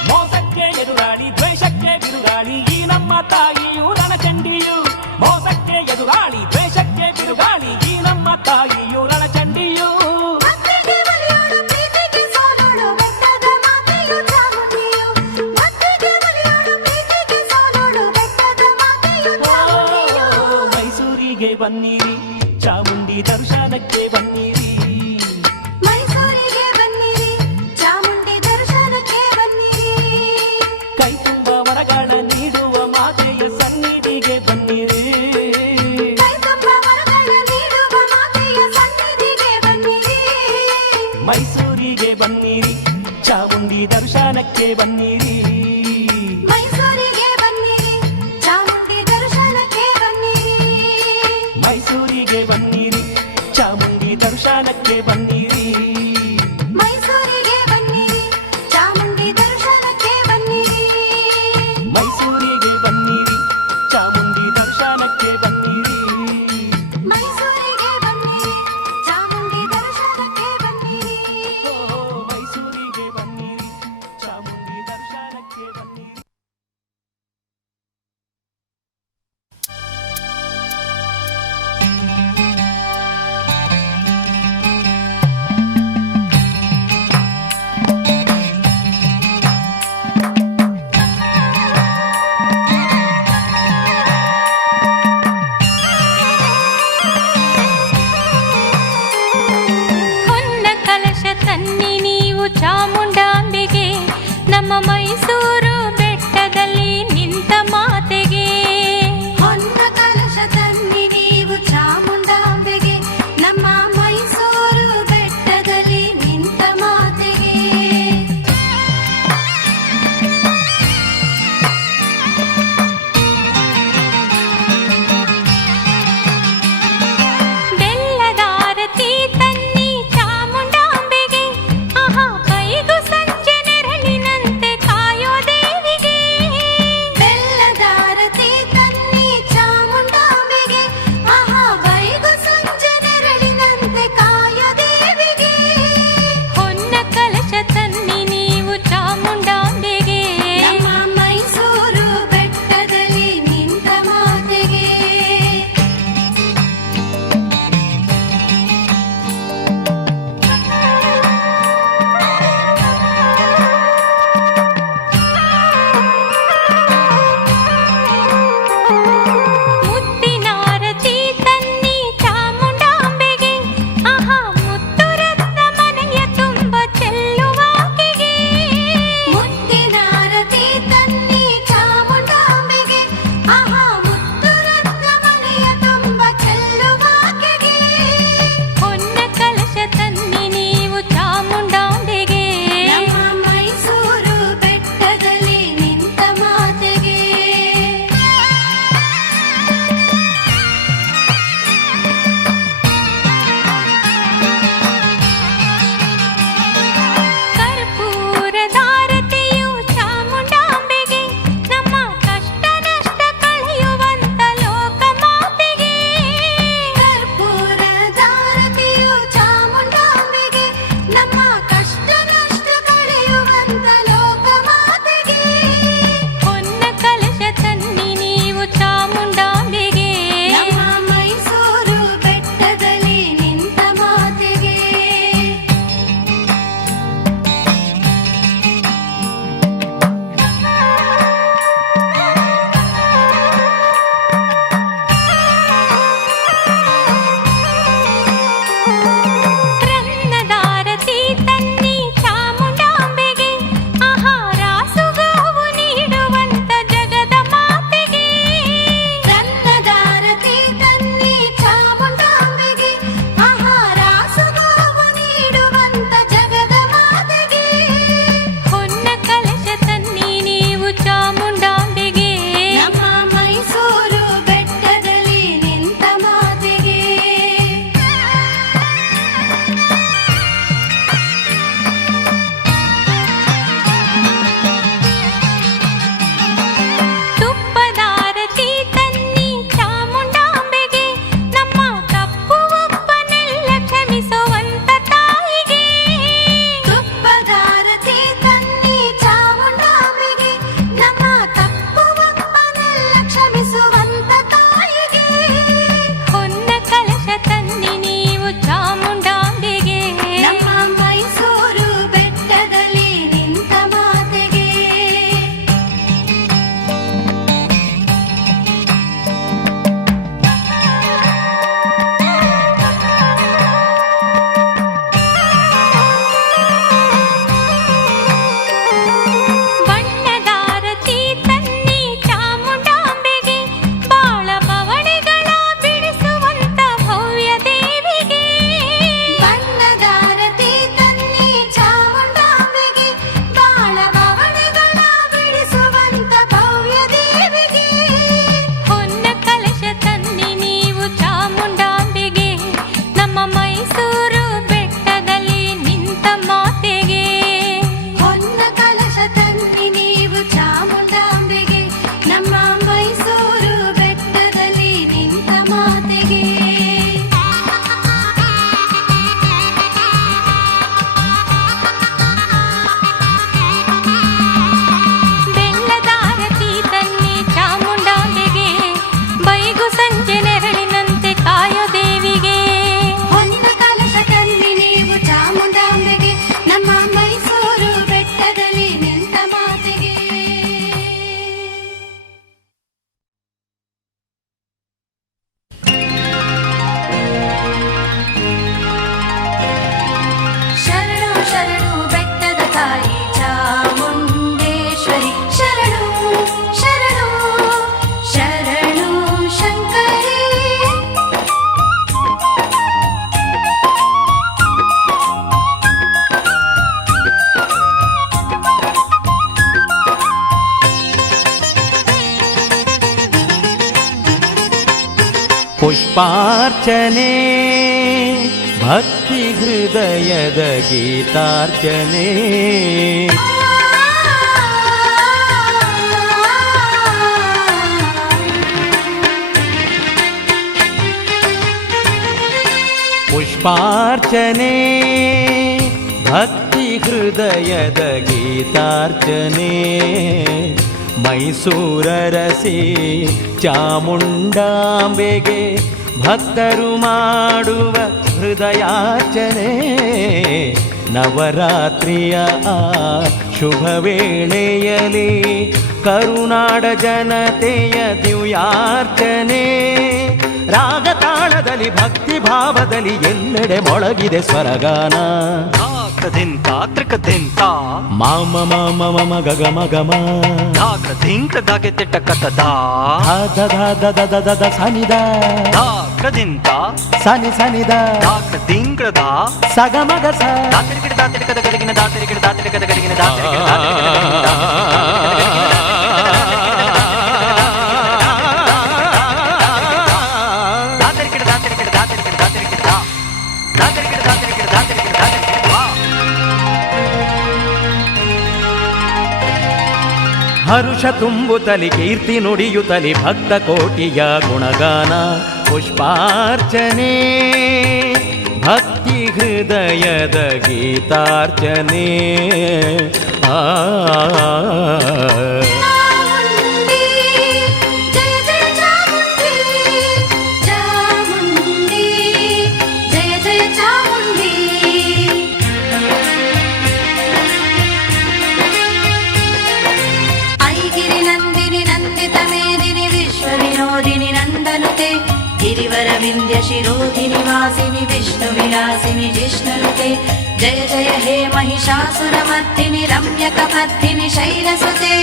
ಮೋಸಕ್ಕೆ ಎದುರಾಳಿ ದ್ವೇಷಕ್ಕೆ ಬಿರುಗಾಳಿ ಈ ನಮ್ಮ ತಾಯಿಯು ರಣಚಂಡಿಯು ಮೋಸಕ್ಕೆ ಎದುರಾಳಿ ದ್ವೇಷಕ್ಕೆ ಬಿರುಗಾಳಿ ಈ ನಮ್ಮ ತಾಯಿಯು ರಣಚಂಡಿಯು ಭಕ್ತಿಗೆ ಒಲಿಯೋಳು ಪ್ರೀತಿಗೆ ಸೋಲೋಳು ಬೆಟ್ಟದ ಮಾತೆಯು ಚಾಮುಂಡಿಯು ಭಕ್ತಿಗೆ ಒಲಿಯೋಳು ಪ್ರೀತಿಗೆ ಸೋಲೋಳು ಬೆಟ್ಟದ ಮಾತೆಯು ಚಾಮುಂಡಿಯು ಮೈಸೂರಿಗೆ ಬನ್ನಿರಿ ಚಾಮುಂಡಿ ದರ್ಶನಕ್ಕೆ ಬನ್ನಿರಿ ಮೈಸೂರಿಗೆ ಬನ್ನಿರಿ ಚಾಮುಂಡಿ ದರ್ಶನಕ್ಕೆ ಬನ್ನಿರಿ ಕೈ ತುಂಬ ವರಗಳ ನೀಡುವ ಮಾತೆಯ ಸನ್ನಿಧಿಗೆ ಬನ್ನಿರಿ ಕೈ ತುಂಬ ವರಗಳ ನೀಡುವ ಮಾತೆಯ ಸನ್ನಿಧಿಗೆ ಬನ್ನಿರಿ ಮೈಸೂರಿಗೆ ಬನ್ನಿರಿ ಚಾಮುಂಡಿ ದರ್ಶನಕ್ಕೆ ಬನ್ನಿರಿ ಮೈಸೂರಿಗೆ ಬನ್ನಿರಿ ಚಾಮುಂಡಿ ದರ್ಶನಕ್ಕೆ ಬನ್ನಿರಿ ಮೈಸೂರಿಗೆ ಬನ್ನಿರಿ ಚಾಮುಂಡಿ ದರ್ಶನಕ್ಕೆ ಬನ್ನಿರಿ ಮೈಸೂರಿಗೆ ಬನ್ನಿರಿ ಚಾಮುಂಡಿ ದರ್ಶನಕ್ಕೆ ಬನ್ನಿರಿ ಮೈಸೂರಿಗೆ ಬನ್ನಿರಿ ಚಾಮುಂಡಿ ದರ್ಶನಕ್ಕೆ ಬನ್ನಿರಿ ಮೈಸೂರಿಗೆ ಬನ್ನಿರಿ ಚಾಮುಂಡಿ ದರ್ಶನಕ್ಕೆ ಬನ್ನಿರಿ ಓ ಮೈಸೂರಿಗೆ ಬನ್ನಿರಿ ಚಾಮುಂಡಿ ದರ್ಶನಕ್ಕೆ ನೀವು ಚಾಮುಂಡಾಂಬೆಗೆ ನಮ್ಮ ಮೈಸೂರು ಬೆಟ್ಟದಲ್ಲಿ ನಿಂತ ಮಾತೆಗೆ ಹೊನ್ನ ಕಲಶ ತನ್ನಿ ನೀವು ಚಾಮುಂಡಾಂಬೆಗೆ ನಮ್ಮ ಮೈಸೂರು ಬೆಟ್ಟದಲ್ಲಿ ನಿಂತ ಮಾತೆಗೆ ಬೆಲ್ಲದಾರತಿ ತನ್ನಿ ಚಾಮುಂಡಾಂಬೆಗೆ ಆಹಾ ಕೈಗೂ ಸಂಜೆ ನೆರಳಿನಂತೆ ಕಾಯೋ ಪುಷ್ಪಾರ್ಚನೆ ಭಕ್ತಿ ಹೃದಯದ ಗೀತಾರ್ಚನೆ ಪುಷ್ಪಾರ್ಚನೆ ಭಕ್ತಿ ಹೃದಯದ ಗೀತಾರ್ಚನೆ ಮೈಸೂರರಸಿ ಚಾಮುಂಡಾಂಬೆಗೆ ಭಕ್ತರು ಮಾಡುವ ಹೃದಯಾರ್ಚನೆ ನವರಾತ್ರಿಯ ಆ ಶುಭ ವೇಳೆಯಲಿ ಕರುನಾಡ ಜನತೆಯ ದಿವ್ಯಾರ್ಚನೆ ರಾಗತಾಳದಲ್ಲಿ ಭಕ್ತಿ ಭಾವದಲ್ಲಿ ಎಲ್ಲೆಡೆ ಮೊಳಗಿದೆ ಸ್ವರಗಾನ ಧಾಕದಿಂತ ತ್ರಿಕದಿಂತ ಮಾಮ ಮಾಮ ಮಮ ಗಗ ಮಗಮ ಧಾಕದಿಂಕ ದಾಗೆ ತಿಟ್ಟ ಕತದ ಧ ಧ ಧ ಧ ಧ ಧ ಸನಿದ ಧಾಕದಿಂತ ಸನಿ ಸನಿದ ಧಾಕದಿಂಕ್ರದ ಸಗಮಗ ಸ ದಾತಿರಿಗಿಡ ದಾತಿರಿಕದ ಗಡಿಗಿನ ದಾತಿರಿಗಿಡ ದಾತಿರಿಕದ ಗಡಿಗಿನ ದಾತಿರಿಗಿಡ ದಾತಿರಿಕದ ಹರುಷ ತುಂಬುತ್ತಲಿ ಕೀರ್ತಿ ನುಡಿಯುತ್ತಲಿ ಭಕ್ತ ಕೋಟಿಯ ಗುಣಗಾನ ಪುಷ್ಪಾರ್ಚನೆ ಭಕ್ತಿ ಹೃದಯದ ಗೀತಾರ್ಚನೆ ಚಾಮುಂಡಿ ಜಯ ಜಯ ಚಾಮುಂಡಿ ಚಾಮುಂಡಿ ಜಯ ಜಯ ಚಾಮುಂಡಿ ಐಗಿರಿ ನಂದಿನಿ ನಂದಿತ ಮೇದಿನಿ ವಿಶ್ವ ವಿನೋದಿನಿ ನಂದನುತೆ ಗಿರಿವರ ವಿಂಧ್ಯ ಶಿರೋಧಿನಿ ವಾಸಿನಿ ವಿಷ್ಣು ವಿಲಾಸಿನಿ ಜಿಷ್ಣುನುತೆ ಜಯ ಜಯ ಹೇ ಮಹಿಷಾಸುರ ಮರ್ದಿನಿ ರಮ್ಯಕ ಪದ್ಧಿನಿ ಶೈಲಸುತೆ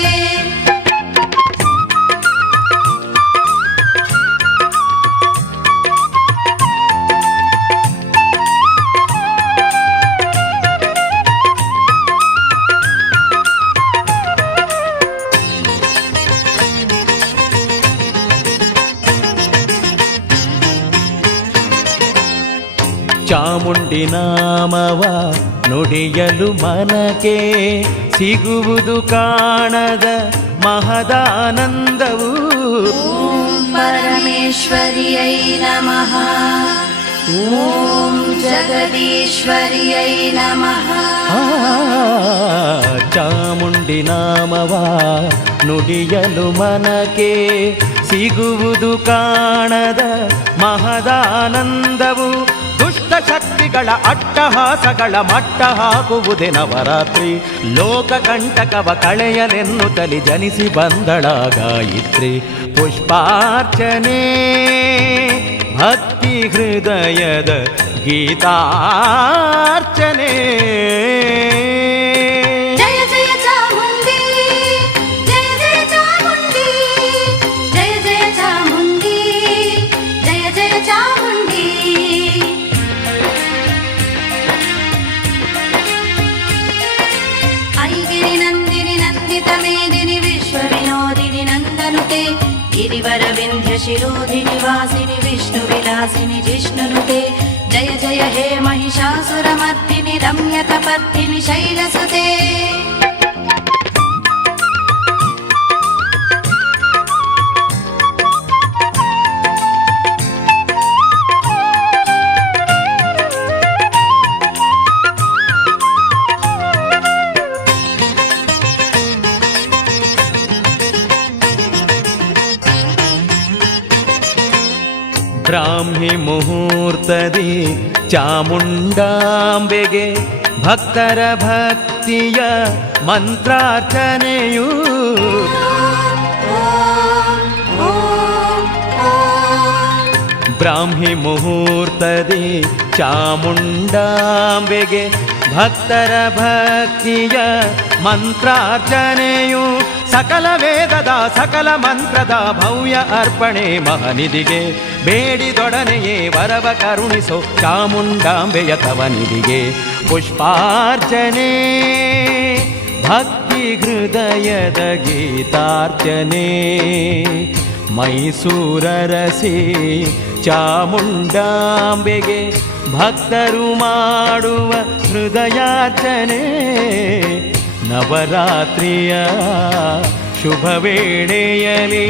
ಚಾಮುಂಡಿ ನಾಮವ ನುಡಿಯಲು ಮನಕ್ಕೆ ಸಿಗುವುದು ಕಾಣದ ಮಹದಾನಂದವು ಓಂ ಪರಮೇಶ್ವರಿಯೈ ನಮಃ ಓಂ ಜಗದೀಶ್ವರಿಯೈ ನಮಃ ಚಾಮುಂಡಿ ನಾಮವ ನುಡಿಯಲು ಮನಕ್ಕೆ ಸಿಗುವುದು ಕಾಣದ ಮಹದಾನಂದವು ದುಷ್ಟ ಶಕ್ತಿಗಳ ಅಟ್ಟಹಾಸಗಳ ಮಟ್ಟ ಹಾಕುವುದೇ ನವರಾತ್ರಿ ಲೋಕ ಕಂಟಕವ ಕಳೆಯಲೆನ್ನುತ್ತಲಿ ಜನಿಸಿ ಬಂದಳ ಗಾಯತ್ರಿ ಪುಷ್ಪಾರ್ಚನೆ ಭಕ್ತಿ ಹೃದಯದ ಗೀತಾರ್ಚನೆ ಜಯ ಜಯ ಚಾಮುಂಡಿ ಜಯ ಜಯ ಚಾಮುಂಡಿ ಜಯ ಜಯ ಚಾಮುಂಡಿ ಜಯ ಜಯ ಚಾಮುಂಡಿ ಐಗಿರಿ ನಂದಿನಿ ನಂದಿತ ಮೇದಿನಿ ವಿಶ್ವ ವಿನೋದಿನಿ ನಂದನುತೆ ಗಿರಿವರ ವಿಂಧ್ಯ ಶಿರೋಧಿನಿ ವಾಸಿನಿ ವಿಷ್ಣು ವಿಲಾಸಿನಿ ಜಿಷ್ಣುನುತೆ ಜಯ ಜಯ ಹೇ ಮಹಿಷಾಸುರ ಮರ್ದಿನಿ ರಮ್ಯಕ ಪದ್ಧಿನಿ ಶೈಲಸುತೆ ಬ್ರಾಹ್ಮಿ ಮುಹೂರ್ತದಿ ಚಾಮುಂಡಾಂಬೆಗೆ ಭಕ್ತರ ಭಕ್ತಿಯ ಮಂತ್ರಾರ್ಚನೆಯು ಬ್ರಾಹ್ಮಿ ಮುಹೂರ್ತದಿ ಚಾಮುಂಡಾಂಬೆಗೆ ಭಕ್ತರ ಭಕ್ತಿಯ ಮಂತ್ರಾರ್ಚನೆಯು ಸಕಲ ವೇದದ ಸಕಲ ಮಂತ್ರದ ಭವ್ಯ ಅರ್ಪಣೆ ಮಹನಿಧಿಗೆ ಬೇಡಿದೊಡನೆಯೇ ವರವ ಕರುಣಿಸೋ ಚಾಮುಂಡಾಂಬೆಯ ತವನಿಧಿಗೆ ಪುಷ್ಪಾರ್ಚನೆ ಭಕ್ತಿ ಹೃದಯದ ಗೀತಾರ್ಚನೆ ಮೈಸೂರರಸಿ ಚಾಮುಂಡಾಂಬೆಗೆ ಭಕ್ತರು ಮಾಡುವ ಹೃದಯಾರ್ಚನೆ ನವರಾತ್ರಿಯ ಶುಭ ವೇಳೆಯಲಿ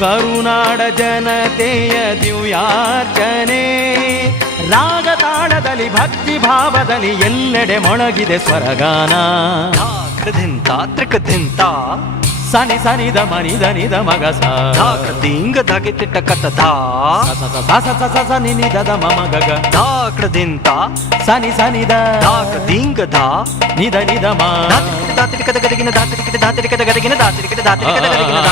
ಕರುನಾಡ ಜನತೆಯ ದಿವ್ಯಾರ್ಚನೆ ರಾಗ ತಾಳದಲ್ಲಿ ಭಕ್ತಿ ಭಾವದಲ್ಲಿ ಎಲ್ಲೆಡೆ ಮೊಳಗಿದೆ ಸ್ವರಗಾನ ಧಿಂತ ತ್ರಿಕಧಿಂತ ಸನಿ ಸನಿದ ಮನಿದ ನಿದ ಮಗ ದಿಂಗ ದಾಗೆ ತಿಟ್ಟ ಕತ್ತದ ನಿದ ಮಮ ಗಗ ಧಾಕ್ರದಿಂತ ಸನಿ ಸನಿದ ದಿಂಗ ಧಾ ನಿದ ನಿದ ಮಾ ದಾತ್ರಿಕದ ಗದಗಿನ ದಾತ್ರಿಕದ ದಾತ್ರಿಕದ ಗದಗಿನ ದಾತ್ರಿಕದ ದಾತ್ರಿಕದ ಗದಗಿನ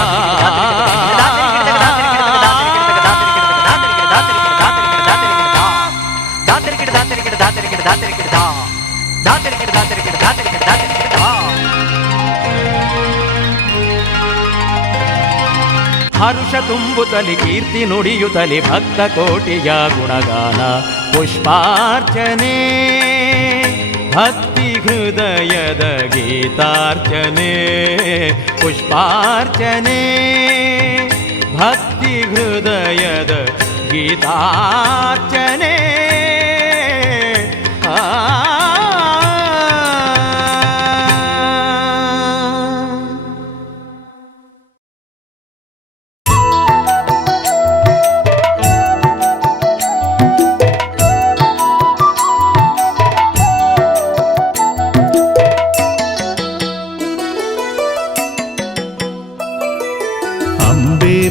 ಹರುಷ ತುಂಬುತ್ತಲಿ ಕೀರ್ತಿ ನುಡಿಯುತ್ತಲಿ ಭಕ್ತ ಕೋಟಿಯ ಗುಣಗಾನ ಪುಷ್ಪಾರ್ಚನೆ ಭಕ್ತಿ ಹೃದಯದ ಗೀತಾರ್ಚನೆ ಪುಷ್ಪಾರ್ಚನೆ ಭಕ್ತಿ ಹೃದಯದ ಗೀತಾರ್ಚನೆ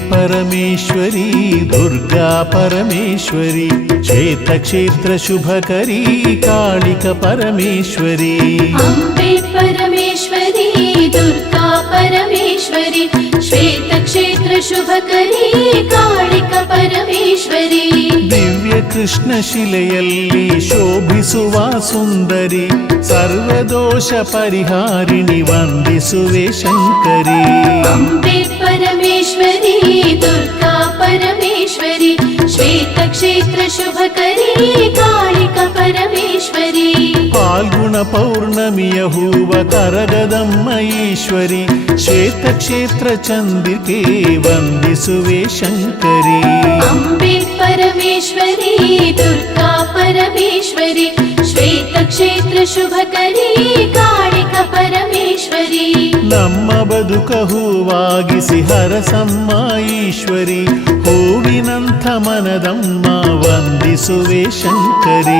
परमेश्वरी दुर्गा परमेश्वरी श्वेतक्षेत्र शुभकरी कालिका परमेश्वरी अम्बे परमेश्वरी दुर्गा परमेश्वरी श्वेतक्षेत्र शुभकरी कालिका परमेश्वरी दिव्य कृष्ण शिಲೆಯಲ್ಲಿ ಶೋಭಿಸುವ ಸುಂದರಿ ಸರ್ವದೋಷ ಪರಿಹಾರಿಣಿ ವಂದಿಸುವೆ ಶಂಕರಿ अम्बे परमेश्वरी दुर्गा परमेश्वरी श्वेतक्षेत्र शुभकरी कालिका परमेश्वरी ಪಾಲ್ಗುಣ ಪೌರ್ಣಮಿಯ ಹೂವ ಕರಗದಮ್ಮ ಈಶ್ವರಿ ಶ್ವೇತಕ್ಷೇತ್ರ ಚಂದಿಕೆ ವಂದಿಸುವೆ ಶಂಕರಿ अम्बे परमेश्वरी दुर्गा परमेश्वरी श्वेतक्षेत्र शुभकरी कालिका परमेश्वरी ನಮ್ಮ ಬದುಕ ಹೂವಾಗಿಸಿ ಹರಸಮ್ಮ ಈಶ್ವರಿ ಹೂವಿನಂಥ ಮನದಮ್ಮ ವಂದಿಸುವೆ ಶಂಕರಿ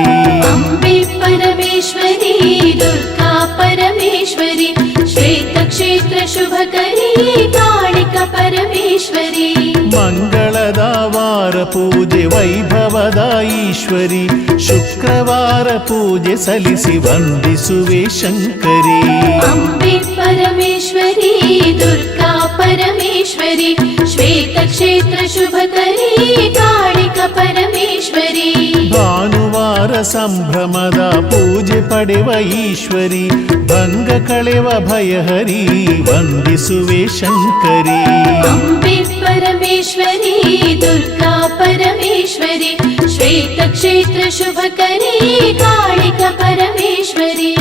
अम्बे परमेश्वरी दुर्गा परमेश्वरी श्वेतक्षेत्र शुभकरी कालिका परमेश्वरी ಮಂಗಳದ ವಾರ ಪೂಜೆ ವೈಭವದ ಈಶ್ವರಿ ಶುಕ್ರವಾರ ಪೂಜೆ ಸಲ್ಲಿಸಿ ವಂದಿಸುವೆ ಶಂಕರಿ अम्बे परमेश्वरी दुर्गा परमेश्वरी श्वेतक्षेत्र शुभकरी कालिका परमेश्वरी ಭಾನುವಾರ ಸಂಭ್ರಮದ ಪೂಜೆ ಪಡೆವ ಈಶ್ವರಿ ಭಂಗ ಕಳೆವ ಭಯಹರಿ ವಂದಿಸುವೆ ಶಂಕರಿ अम्बे परमेश्वरी दुर्गा परमेश्वरी श्वेतक्षेत्र शुभकरी कालिका परमेश्वरी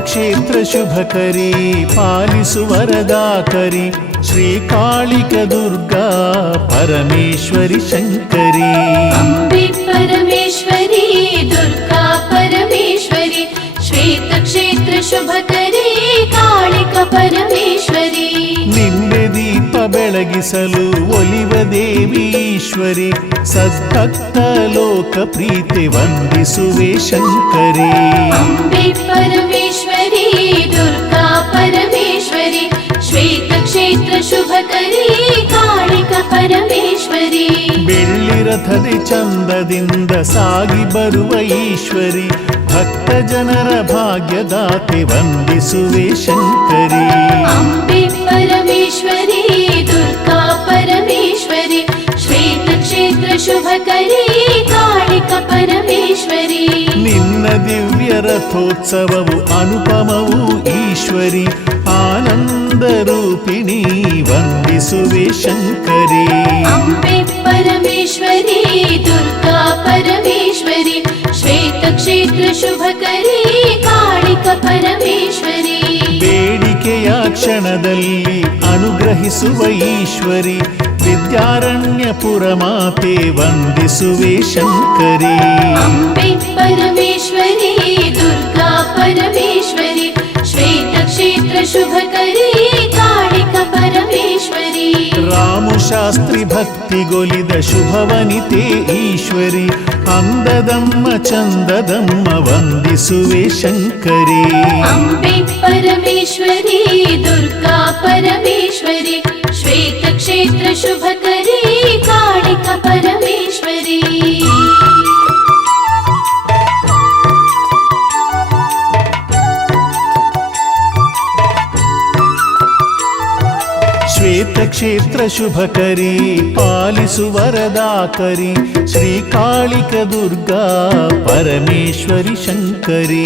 ಕ್ಷೇತ್ರ ಶುಭಕರಿ ಪಾಲಿಸು ವರದಾಕರಿ ಶ್ರೀಕಾಳಿಕ ದುರ್ಗಾ ಪರಮೇಶ್ವರಿ ಶಂಕರಿ अम्बे परमेश्वरी दुर्गा परमेश्वरी श्वेतक्षेत्र शुभकरी कालिका परमेश्वरी ನಿಂಬೆ ದೀಪ ಬೆಳಗಿಸಲು ಒಲಿವ ದೇವಿ ಈಶ್ವರಿ ಸದ್ಭಕ್ತ ಲೋಕ ಪ್ರೀತಿ ವಂದಿಸುವೆ ಶಂಕರಿ अम्बे परमेश्वरी दुर्गा परमेश्वरी श्वेतक्षेत्र शुभकरी कालिका परमेश्वरी ಬೆಳ್ಳಿ ರಥದಿ ಚಂದದಿಂದ ಸಾಗಿ ಬರುವ ಈಶ್ವರಿ ಭಕ್ತ ಜನರ ಭಾಗ್ಯದಾತೆ ವಂದಿಸುವೆ ಶಂಕರಿ ದಿವ್ಯ ರಥೋತ್ಸವವು ಅನುಪಮವು ಈಶ್ವರಿ ಆನಂದ ರೂಪಿಣಿ ವಂದಿಸುವೆ ಶಂಕರಿ ಅಂಬೆ ಪರಮೇಶ್ವರಿ ದುರ್ಗಾ ಪರಮೇಶ್ವರಿ ಶ್ವೇತ ಕ್ಷೇತ್ರ ಶುಭಕರಿ ಕಾಳಿಕ ಪರಮೇಶ್ವರಿ ಬೇಡಿಕೆಯ ಕ್ಷಣದಲ್ಲಿ ಅನುಗ್ರಹಿಸುವ ಈಶ್ವರಿ ವಿದ್ಯಾರಣ್ಯಪುರ ಮಾತೆ ವಂದಿಸುವೆ ಶಂಕರಿ ಅಂಬೆ ಪರಮೇಶ್ವರಿ ದುರ್ಗಾ ಪರಮೇಶ್ವರಿ ಶ್ವೇತ ಕ್ಷೇತ್ರ ಶುಭಕರಿ ಕಾಳಿಕ ಪರಮೇಶ್ವರಿ ರಾಮು ಶಾಸ್ತ್ರಿ ಭಕ್ತಿಗೊಲಿದ ಶುಭವನಿತೆ ಈಶ್ವರಿ ಅಂದದಮ್ಮ ಚಂದದಮ್ಮ ವಂದಿಸುವೆ ಶಂಕರಿ ಅಂಬೆ ಪರಮೇಶ್ವರಿ ದುರ್ಗಾ ಪರಮೇಶ್ವರಿ ಶ್ವೇತ ಕ್ಷೇತ್ರ ಶುಭಕರಿ ಕಾಳಿಕ ಪರಮೇಶ್ವರಿ ಶ್ವೇತ ಕ್ಷೇತ್ರ ಶುಭಕರಿ ಪಾಲಿಸು ವರದಾಕರಿ ಶ್ರೀಕಾಳಿಕ ದುರ್ಗಾ ಪರಮೇಶ್ವರಿ ಶಂಕರಿ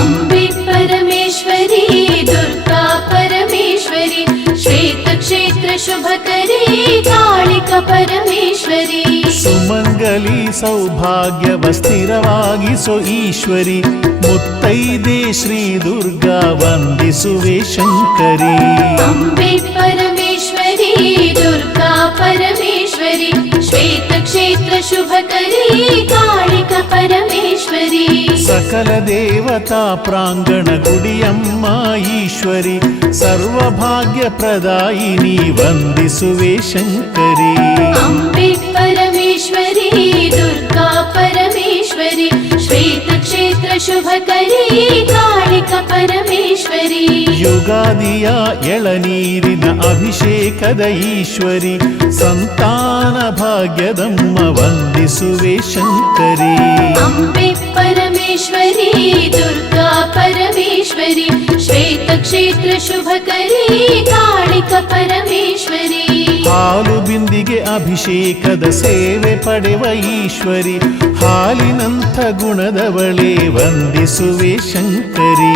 ಅಂಬೆ ಪರಮೇಶ್ವರಿ ದುರ್ಗಾ ಪರಮೇಶ್ವರಿ ಶ್ವೇತ ಕ್ಷೇತ್ರ ಶುಭಕರಿ ಕಾಳಿಕ ಪರಮೇಶ್ವರಿ ಸುಮಂಗಲಿ ಸೌಭಾಗ್ಯವ ಸ್ಥಿರವಾಗಿಸೋ ಈಶ್ವರಿ ಮುತ್ತೈದೆ ಶ್ರೀ ದುರ್ಗಾ ವಂದಿಸುವೆ ಶಂಕರಿ ಅಂಬೆ ಪರಮೇಶ್ವರಿ ದುರ್ಗಾ ಪರಮೇಶ್ವರಿ ಶ್ವೇತ ಕ್ಷೇತ್ರ ಶುಭಕರಿ ಕಾಳಿಕ ಪರಮೇಶ್ವರಿ ಸಕಲ ದೇವತಾ ಪ್ರಾಂಗಣ ಗುಡಿಯಮ್ಮ ಈಶ್ವರಿ ಸರ್ವಭಾಗ್ಯ ಪ್ರದಾಯಿನಿ ವಂದಿಸುವೆ ಶಂಕರಿ ಅಂಬೆ ಪರಮೇಶ್ವರಿ ದುರ್ಗಾ ಪರಮೇಶ್ವರಿ ಶ್ವೇತ ಕ್ಷೇತ್ರ ಶುಭಕರಿ ಕಾಳಿಕ ಪರಮೇಶ್ವರಿ ಯುಗಾದಿಯ ಎಳನೀರಿನ ಅಭಿಷೇಕದ ಈಶ್ವರಿ ಸಂತಾನ ಭಾಗ್ಯದಮ್ಮ ವಂದಿಸುವೆ ಶಂಕರಿ ಅಂಬೆ ಪರಮೇಶ್ವರಿ ದುರ್ಗಾ ಪರಮೇಶ್ವರಿ ಶ್ವೇತ ಕ್ಷೇತ್ರ ಶುಭಕರಿ ಕಾಳಿಕ ಪರಮೇಶ್ವರಿ ಹಾಲು ಬಿಂದಿಗೆ ಅಭಿಷೇಕದ ಸೇವೆ ಪಡೆವ ಈಶ್ವರಿ ಹಾಲಿನಂಥ ಗುಣದವಳೇ ವಂದಿಸುವೆ ಶಂಕರಿ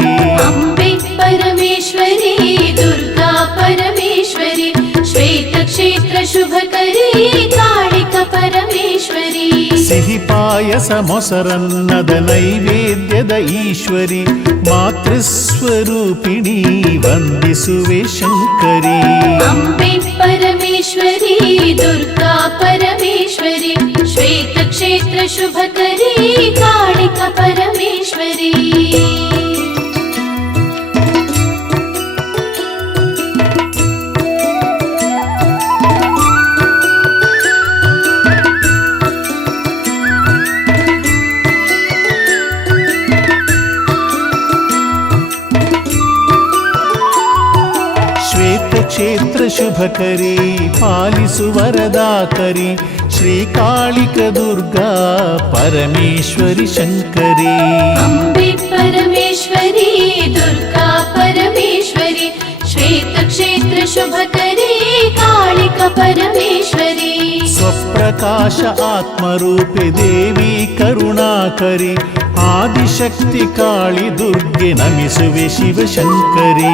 ಅಂಬೆ ಪರಮೇಶ್ವರಿ ದುರ್ಗಾ ಪರಮೇಶ್ವರಿ ಶ್ವೇತ ಕ್ಷೇತ್ರ ಶುಭಕರಿ ಕಾಳಿಕ ಪರಮೇಶ್ವರಿ ಸಿಹಿ ಪಾಯಸ ಮೊಸರನ್ನದ ನೈವೇದ್ಯದ ಈಶ್ವರಿ ಮಾತೃಸ್ವರೂಪಿಣಿ ವಂದಿಸುವೆ ಶಂಕರಿ ಅಂಬೆ ಪರಮೇಶ್ವರಿ ದುರ್ಗಾ ಪರಮೇಶ್ವರಿ ಶ್ವೇತ ಕ್ಷೇತ್ರ ಶುಭಕರಿ ಕಾಳಿಕ ಪರಮೇಶ್ವರಿ ಕ್ಷೇತ್ರ ಶುಭಕರಿ ಪಾಲಿಸು ವರದಾಕರಿ ಶ್ರೀಕಾಳಿಕ ದುರ್ಗಾ ಪರಮೇಶ್ವರಿ ಶಂಕರಿ ಅಂಬೆ ಪರಮೇಶ್ವರಿ ದುರ್ಗಾ ಪರಮೇಶ್ವರಿ ಶ್ವೇತ ಕ್ಷೇತ್ರ ಶುಭಕರಿ ಕಾಳಿಕ ಪರಮೇಶ್ವರಿ ಸ್ವಪ್ರಕಾಶ ಆತ್ಮರೂಪೆ ದೇವಿ ಕರುಣಾಕರಿ ಆದಿಶಕ್ತಿ ಕಾಳಿ ದುರ್ಗೆ ನಮಿಸುವೆ ಶಿವಶಂಕರಿ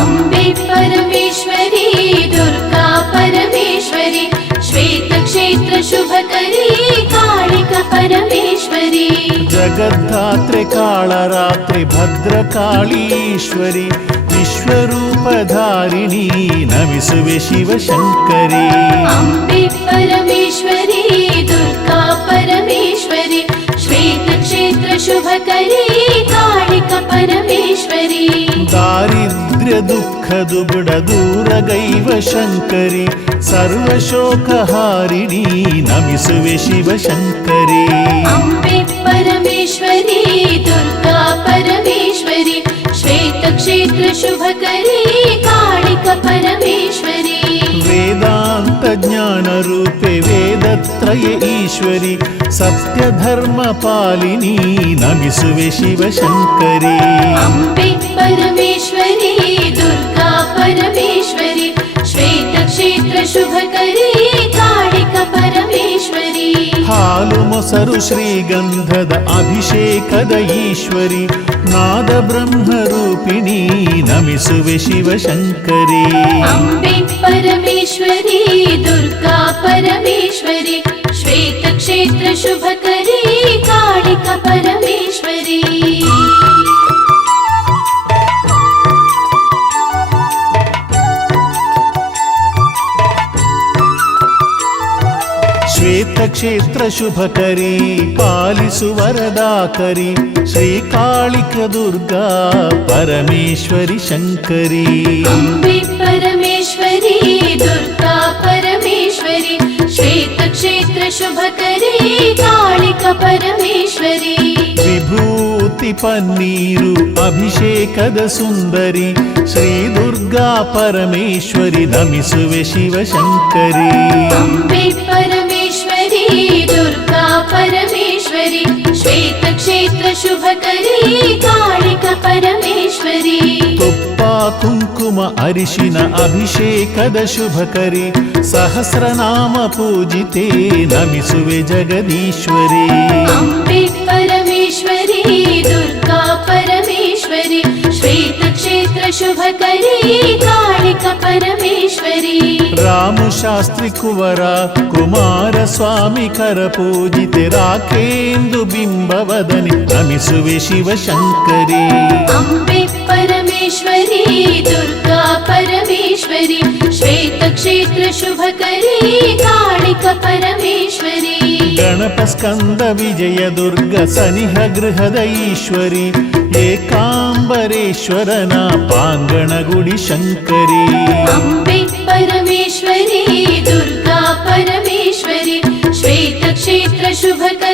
ಅಂಬೆ ಪರಮೇಶ್ವರಿ ದುರ್ಗಾ ಪರಮೇಶ್ವರಿ ಶ್ವೇತ ಕ್ಷೇತ್ರ ಶುಭಕರಿ ಕಾಳಿಕ ಪರಮೇಶ್ವರಿ ಜಗದ್ಧಾತ್ರೆ ಕಾಳರಾತ್ರಿ ಭದ್ರಕಾಳೀಶ್ವರಿ ವಿಶ್ವರೂಪಧಾರಿಣಿ ನಮಿಸುವೆ ಶಿವಶಂಕರಿ ಅಂಬೆ ಪರಮೇಶ್ವರಿ ದುರ್ಗಾ ಪರಮೇಶ್ವರಿ ಶ್ವೇತ ಕ್ಷೇತ್ರ ಶುಭಕರಿ ಕಾಳಿಕ ಪರಮೇಶ್ವರಿ ದಾರಿದ್ರ್ಯ ದುಃಖ ದುಗುಡ ದೂರಗೈವ ಶಂಕರಿ ಸರ್ವಶೋಕಹಾರಿಣಿ ನಮಿಸುವೆ ಶಿವಶಂಕರಿ ಅಂಬೆ ಪರಮೇಶ್ವರಿ ದುರ್ಗಾ ಪರಮೇಶ್ವರಿ ಶ್ವೇತ ಕ್ಷೇತ್ರ ಶುಭಕರಿ ಕಾಳಿಕ ಪರಮೇಶ್ವರಿ ವೇದಾಂತ ಜ್ಞಾನ ರೂಪೆ ವೇದತ್ರಯ ಈಶ್ವರಿ ಸತ್ಯ ಧರ್ಮ ಪಾಲಿನಿ ನಮಿಸುವೆ ಶಿವಶಂಕರಿ ಅಂಬೆ ಪರಮೇಶ್ವರಿ ದುರ್ಗಾ ಪರಮೇಶ್ವರಿ ಶ್ವೇತ ಕ್ಷೇತ್ರ ಶುಭಕರಿ ಕಾಳಿಕ ಪರಮೇಶ್ವರಿ ಹಾಲು ಮೊಸರು ಶ್ರೀಗಂಧದ ಅಭಿಷೇಕದ ಈಶ್ವರಿ ನಾದ ಬ್ರಹ್ಮರೂಪಿಣಿ ನಮಿಸುವೆ ಶಿವಶಂಕರಿ ಅಂಬೆ ಪರಮೇಶ್ವರಿ ದುರ್ಗಾ ಪರಮೇಶ್ವರಿ ಶ್ವೇತಕ್ಷೇತ್ರ ಶುಭಕರಿ ಕಾಳಿಕ ಪರಮೇಶ್ವರಿ ಶ್ವೇತಕ್ಷೇತ್ರ ಶುಭಕರಿ ಪಾಲಿಸು ವರದಾಕರಿ ಶ್ರೀಕಾಳಿಕ ದುರ್ಗಾ ಪರಮೇಶ್ವರಿ ಶಂಕರಿ ಅಂಬೆ ಪರಮೇಶ್ವರಿ ದುರ್ಗಾ ಪರಮೇಶ್ವರಿ ಶ್ವೇತಕ್ಷೇತ್ರ ಶುಭಕರಿ ಕಾಳಿಕ ಪರಮೇಶ್ವರಿ ವಿಭೂತಿ ಪನ್ನೀರು ಅಭಿಷೇಕದ ಸುಂದರಿ ಶ್ರೀ ದುರ್ಗಾ ಪರಮೇಶ್ವರಿ ನಮಿಸುವೆ ಶಿವಶಂಕರಿ ಅಂಬೆ ಪರಮೇಶ್ವರಿ ದುರ್ಗಾ ಪರಮೇಶ್ವರಿ ಶ್ವೇತಕ್ಷೇತ್ರ ಶುಭಕರಿ ಕಾಳಿಕ ಪರಮೇಶ್ವರಿ ತುಪ್ಪ ಕುಂಕುಮ ಅರಿಶಿನ ಅಭಿಷೇಕದ ಶುಭಕರಿ ಸಹಸ್ರನಾಮ ಪೂಜಿತೆ ನಮಿಸುವೆ ಜಗದೀಶ್ವರಿ ಅಂಬೆ ಪರಮೇಶ್ವರಿ ದುರ್ಗಾ ಪರಮೇಶ್ವರಿ ಶ್ವೇತಕ್ಷೇತ್ರ ಶುಭಕರಿ ಕಾಳಿಕ ಪರಮೇಶ್ವರಿ ರಾಮಶಾಸ್ತ್ರಿ ಕುವರ ಕುಮಾರಸ್ವಾಮಿ ಕರ ಪೂಜಿತೆ ರಾಕೇಂದು ಬಿಂಬವದನಿ ನಮಿಸುವೆ ಶಿವಶಂಕರಿ ಅಂಬೆ ಪರಮೇಶ್ವರಿ ದುರ್ಗಾ ಪರಮೇಶ್ವರಿ ಶ್ವೇತಕ್ಷೇತ್ರ ಶುಭಕರಿ ಕಾಳಿಕ ಪರಮೇಶ್ವರಿ ಗಣಪ ಸ್ಕಂದ ವಿಜಯ ದುರ್ಗ ಸನಿಹ ಗೃಹದ ಈಶ್ವರಿ ಏಕಾಂಬರೇಶ್ವರನ ಪಾಂಗಣ ಗುಡಿ ಶಂಕರಿ ಅಂಬೆ ಪರಮೇಶ್ವರಿ ದುರ್ಗಾ ಪರಮೇಶ್ವರಿ ಶ್ವೇತಕ್ಷೇತ್ರ ಶುಭಕರಿ